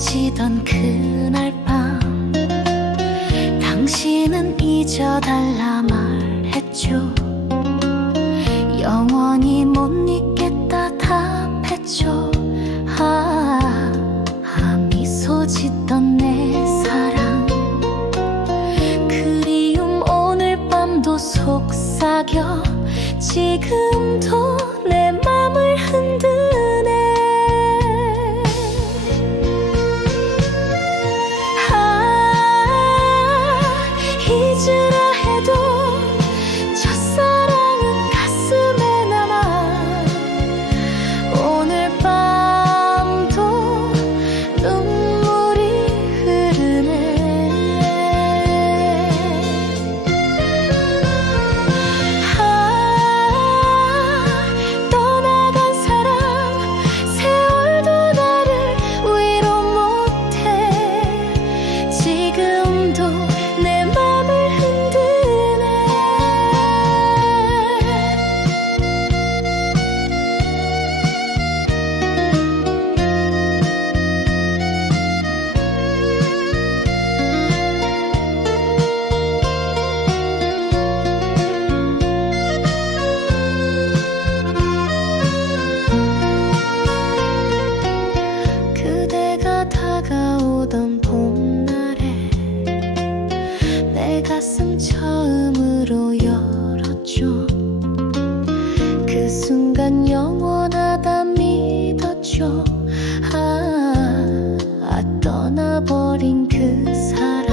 지던 그날 밤 당신은 잊어달라 말했죠. 영원히 못 잊겠다 답했죠. 아, 아 미소 짓던 내 사랑. 그리움 오늘 밤도 속삭여. 지금도 내 맘을 아, 아 떠나버린 그 사람